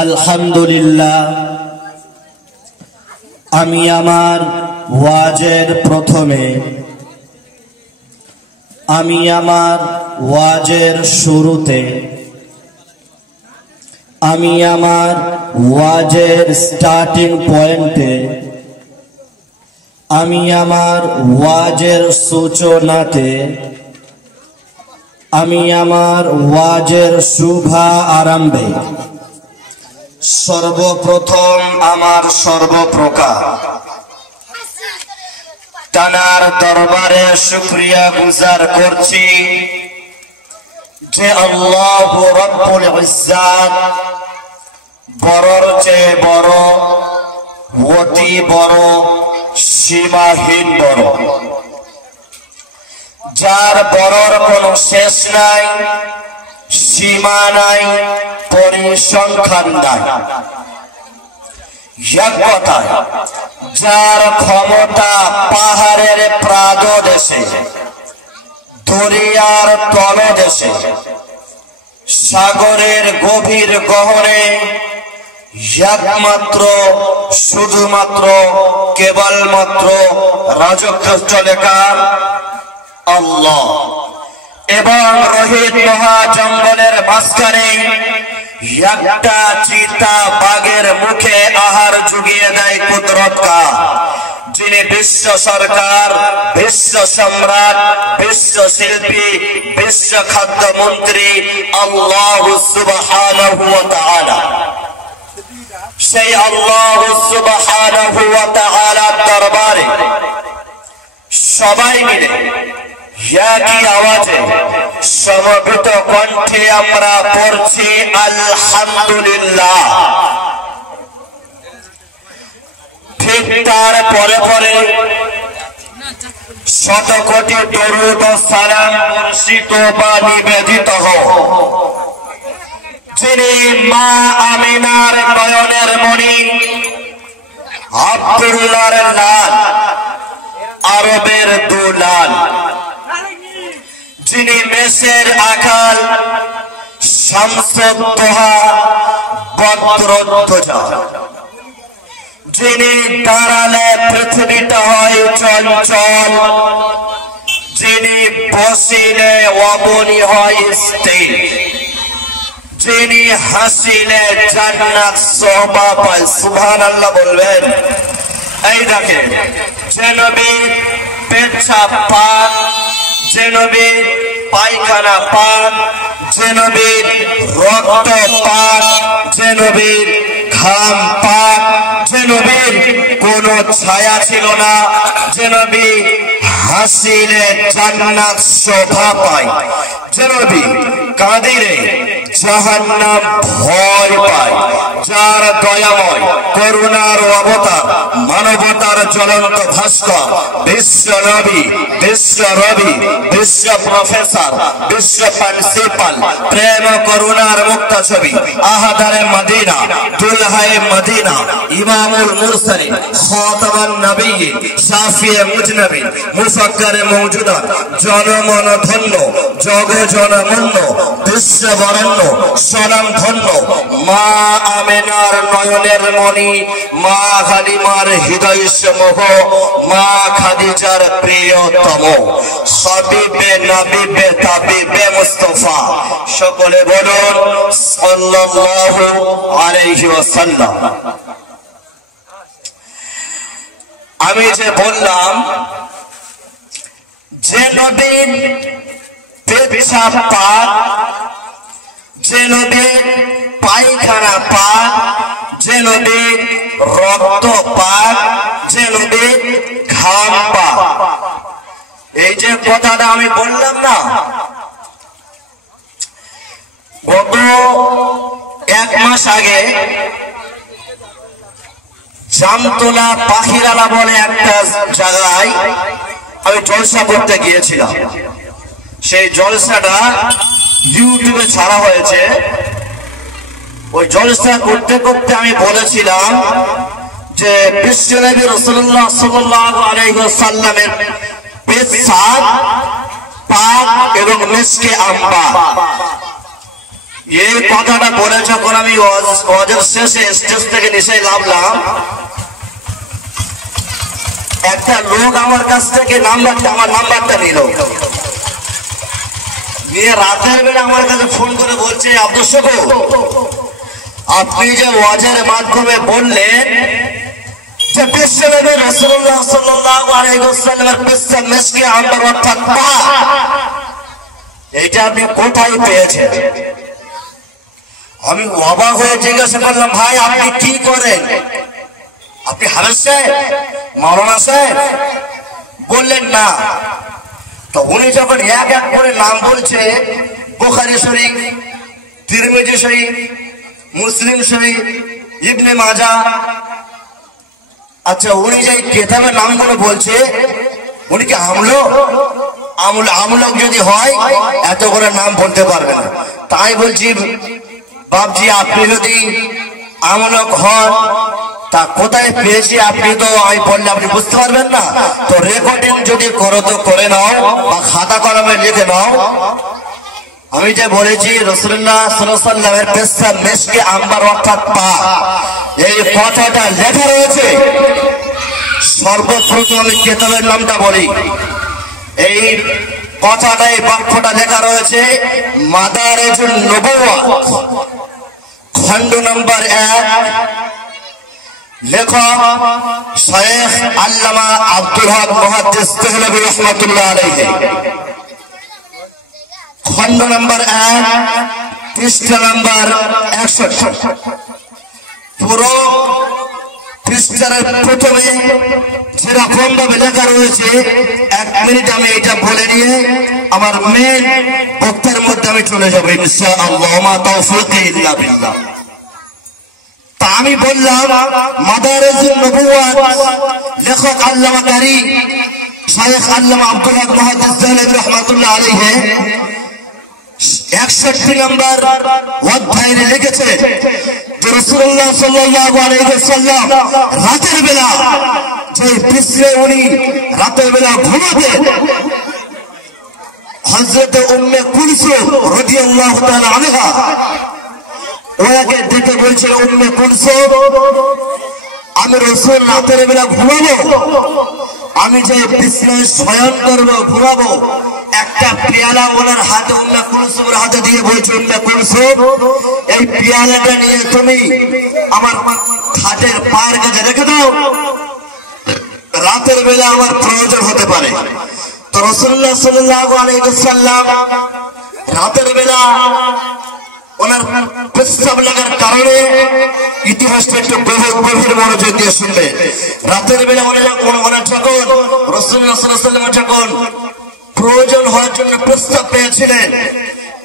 আলহামদুলিল্লাহ আমি আমার ওয়াজের প্রথমে আমি আমার ওয়াজের শুরুতে আমি আমার ওয়াজের স্টার্টিং পয়েন্টে আমি আমার ওয়াজের সূচনাতে আমি আমার ওয়াজের শুভা আরম্ভে সর্বপ্রথম আমার সর্বপ্রকার তানার দরবারে শুকরিয়া গুজার করছি যে আল্লাহ রব্বুল ইজ্জাত বড়র চেয়ে বড়, অতি বড়, সীমাহীন বড়, যার বড়র কোনো শেষ নাই, সীমা নাই, পরিসংখ্যান নাই। এক কথায় যার ক্ষমতা পাহাড়ের প্রাদদেশে, দরিয়ার তলদেশে, সাগরের গভীর গহনে একমাত্র শুধুমাত্র কেবলমাত্র রাজত্ব চলে কার? আল্লাহ। এবং রোহিত মহা জঙ্গলের মাঝখানে একটা চিতা বাঘের মুখে আহার জুগিয়ে দেয় কুদরত কা, যিনি বিশ্ব সরকার, বিশ্ব সম্রাট, বিশ্ব শিল্পী, বিশ্ব খাদ্য মন্ত্রী আল্লাহ সুবহানাহু ওয়া তাআলা। সেই আল্লাহ সুবহানাহু ওয়া তাআলার দরবারে সবাই মিলে একই আওয়াজে সমবেত কণ্ঠে আমরা পড়ছি আলহামদুলিল্লাহ। ঠিক তার পরে পরে শত কোটি দরুদ ও সালাম বর্ষিত বা নিবেদিত হোক যিনি মা আমিনার নয়নের মণি, আব্দুল্লাহর লাল, আরবের দুলাল, যিনি মেসের আকাল, শামসুদ্দোহা, বদরুদ্দোজা, যিনি দাঁড়ালে পৃথিবীটা হয় চঞ্চল, যিনি বসিলে অবনী হয় স্থির, যিনি হাসিলে জান্নাত সোহবা পায়। সুবহানাল্লাহ বলবেন। এই দেখেন, যে নবীর পেচ্ছাপ পাক, যে নবীর পায়খানা পাক, যে নবীর রক্ত পাক, যে নবীর ঘাম পাক, যে নবীর কোন ছায়া ছিল না, যে নবী হাসিলে জান্নাত শোভা পায়, যে নবী কাঁদিলে জাহান্নাম ভয় পায়, যার দয়াময় করুণার অবতার, মানবতার জ্বলন্ত ভাস্কর, বিশ্ব নবী, বিশ্ব রবি, বিশ্ব প্রফেসর, বিশ্ব প্রিন্সিপাল, প্রেম করুণার মুক্ত ছবি, আহাদারে মদিনা, দুলহায়ে মদিনা, ইমামুল মুরসালিন, খাতামান নবিয়্যিন, শাফিয়ে মুজনবিন, মুফাক্কিরে মওজুদাত, জনমন ধন্য, জগজন মন্য, বিশ্ব বরেণ্য, সলাম ধন্য মা আমিনার নয়নের মণি, মা হালিমার হৃদয় সমূহ, মা খাদিজার প্রিয়তম, হাবিবে নবিবে তাবিবে মুস্তাফা। সকলে বলুন সাল্লাল্লাহু আলাইহি ওয়াসাল্লাম। আমি যে বললাম যে নবীর পেচ্ছাপ পাক, যে নবীর পায়খানা পাক, যে নবীর রক্ত পাক, যে নবীর ঘাম পাক, এই যে কথাটা আমি বললাম না, গত 1 মাস আগে জামতলা পাখিরালা বলে একটা জায়গায় আমি জলসা করতে গিয়েছিলাম। সেই জলসাটা ইউটিউবে ছাড়া হয়েছে। ওই জলসা করতে করতে আমি বলেছিলাম যে বিশ্বনবী রাসূলুল্লাহ সাল্লাল্লাহু আলাইহি ওয়াসাল্লামের পেশাব পাক এবং মিশকে আম্বার এই কথাটা বলে যখন আমি ওয়াজের শেষে স্টেজ থেকে নিচে নামলাম, একটা লোক আমার কাছ থেকে আমার নাম্বারটা নিল, নিয়ে রাতের বেলা আমার কাছে ফোন করে বলছে, আব্দুল শুকুর, আপনি যে ওয়াজের মাধ্যমে বললেন যে বিশ্বনবী রাসূলুল্লাহ সাল্লাল্লাহু আলাইহি ওয়াসাল্লামের পেশাব মেশকে আম্বার অর্থাৎ পা, এটা আপনি কোথায় পেয়েছেন? আমি অবাক হয়ে জিজ্ঞাসা করলাম, ভাই আপনি কি করেন? আপনি হাফেজ সাহেব, মাওলানা সাহেব? বললেন না। তো উনি যখন এক এক করে নাম বলছে, বুখারী শরীফ, তিরমিজি শরীফ, মুসলিম শরীফ, ইবনে মাজাহ, আচ্ছা উনি যে কিতাবের নামগুলো বলছে, উনি কি আমলক যদি হয় এত করে নাম বলতে পারবে না। তাই বলছি বাপজি, আপনি যদি আমলক হন তা কোথায় পেয়েছি আপনি তো আমি বললে আপনি বুঝতে পারবেন না। তো রেকর্ডিং যদি করো তো করে নাও, বা খাতা কলমে লিখে নাও। আমি যে বলেছি রাসূলুল্লাহ সাল্লাল্লাহু আলাইহি ওয়াসাল্লামের পেশাব মেশকে আম্বার অর্থাৎ পা, এই কথাটা লেখা রয়েছে। সর্বপ্রথম আমি কিতাবের নামটা বলি। এই কথাটা, এই বাক্যটা লেখা রয়েছে মাদারিজুন নবুওয়াত, খণ্ড নম্বর 1, লেখক শেখ আল্লামা আব্দুল হক মুহাদ্দিস দেহলভী রাহমাতুল্লাহ আলাইহি, খণ্ড নম্বর 1, পৃষ্ঠা নম্বর 61। পুরো পৃষ্ঠার প্রথমে যেরকম ভাবে লেখা রয়েছে, 1 মিনিট আমি এটা বলে নিয়ে আমার মেন বক্তব্যের মধ্যে আমি চলে যাবো ইনশাআল্লাহ। মা তাওফীকি ইল্লা বিল্লাহ। তা আমি বললাম মাদারিজুন নবুওয়াত, লেখক আল্লামা কারি শেখ আল্লামা আব্দুল হক মুহাদ্দিস দেহলভী রাহমাতুল্লাহ আলাইহি 61 নম্বর অধ্যায়ে লিখেছে যে রাসূলুল্লাহ সাল্লাল্লাহু আলাইহি ওয়াসাল্লাম রাতের বেলা যে বিছরে উনি রাতের বেলা ঘুমাতেন, হযরত উম্মে কুলসুম রাদিয়াল্লাহু তাআলা আনহা ওনাকে দেখে বলছে, উম্মে কুলসুম, আমি রাসূল রাতের বেলা ঘুমাবো, আমি যে বিছানায় শয়ন করবো, ঘুমাবো, একটা পেয়ালা ওনার হাতে, উম্মে কুলসুমের হাতে দিয়ে বলছে, উম্মে কুলসুম, এই পেয়ালাটা নিয়ে তুমি আমার খাটের পায়ের কাছে রেখে দাও, রাতের বেলা আমার প্রয়োজন হতে পারে। তো রাসূলুল্লাহ সাল্লাল্লাহু আলাইহি ওয়াসাল্লাম রাতের বেলা ওনার প্রস্তাব লাগার কারণে, ইতিহাসটা একটু গভীর মনোযোগ দিয়ে শুনবে। রাতের বেলা ওনার যখন রাসূলুল্লাহ সাল্লাল্লাহু আলাইহি ওয়াসাল্লাম যখন প্রয়োজন হওয়ার জন্য প্রস্তাব পেয়েছিলেন,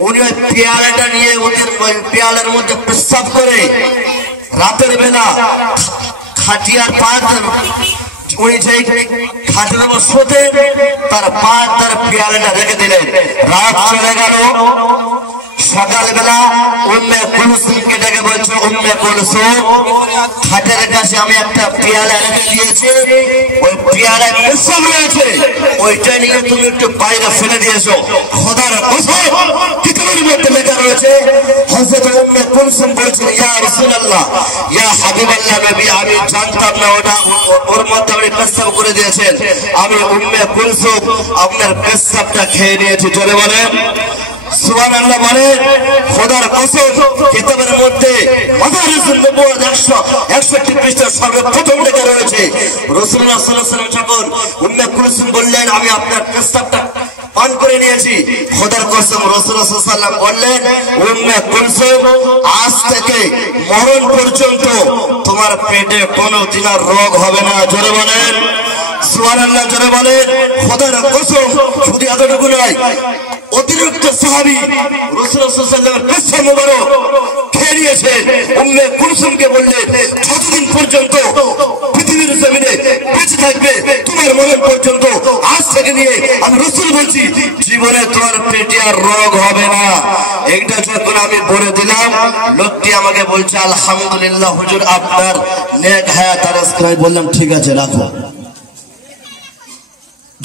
উনি ওই পেয়ালাটা নিয়ে ওদের পেয়ালার মধ্যে প্রস্তাব করে রাতের বেলা খাটিয়ার পায়ে, উনি যে খাটের উপর শোতে তার পায়ে তার পেয়ালাটা রেখে দিলেন। রাত চলে গেল, সকালবেলা উম্মে কুলসুমকে ডেকে বলছে, উম্মে কুলসুম, খাটের কাছে আমি একটা পেয়ালা রেখে দিয়েছি, ওই পেয়ালায় পেশাব রয়েছে, ওইটা নিয়ে তুমি একটু বাইরে ফেলে দিয়েছো। খোদার কসম, কিতাবের মধ্যে লেখা রয়েছে, হযরত উম্মে কুলসুম বলছেন, ইয়া রাসূলুল্লাহ, ইয়া হাবিবাল্লাহ নবী, আমি জানতাম না ওটা ওর মধ্যে আপনি পেশাব করে দিয়েছেন। আমি উম্মে কুলসুম আপনার পেশাবটা খেয়ে নিয়েছি। চলে বলেন সুবহানাল্লাহ। বলে খোদার কসম, কিতাবের মধ্যে মাদারিজুন নবুওয়াত 161 পৃষ্ঠা সর্বপ্রথম লেখা রয়েছে, রাসূলুল্লাহ সাল্লাল্লাহু আলাইহি ওয়াসাল্লাম যখন উম্মে কুলসুম বললেন আমি আপনার পেশাবটা পান করে নিয়েছি, খোদার কসম রাসূলুল্লাহ সাল্লাল্লাহু আলাইহি ওয়াসাল্লাম বললেন, উম্মে কুলসুম, আজ থেকে মরণ পর্যন্ত তোমার পেটে কোনো দিনের রোগ হবে না। জোরে বলেন সুবহানাল্লাহ, জোরে বলেন খোদার কসম। শুধু এতটুকু নয়, অতিরিক্ত সাহাবী রাসূলুল্লাহ সাল্লাল্লাহু আলাইহি ওয়াসাল্লামের পেশাব মোবারক খেয়ে নিয়েছে। উম্মে কুলসুমকে বললেন, যতদিন পর্যন্ত পৃথিবীর জমিনে বেঁচে থাকবে তোমার মরণ পর্যন্ত, আজ থেকে নিয়ে আমি রাসূল বলছি, জীবনে তোমার পেটে আর রোগ হবে না। এইটা যখন আমি বলে দিলাম, লোকটি আমাকে বলছে, আলহামদুলিল্লাহ হুজুর, আপনার নেক হায়াত আরাজ করে। বললাম ঠিক আছে, রাখো।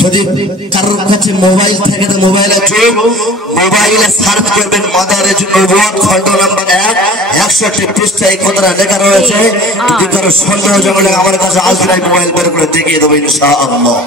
যদি কারোর কাছে মোবাইল থাকে তো মোবাইলে চোখ মোবাইলে সার্চ করবেন মাদারেজ নবুয়ত খণ্ড নাম্বার 1 পৃষ্ঠায় কথাটা লেখা রয়েছে। যদি কারো সন্দেহ জমলে আমার কাছে আসবে, মোবাইল বের করে দেখিয়ে দেবো ইনশাআল্লাহ।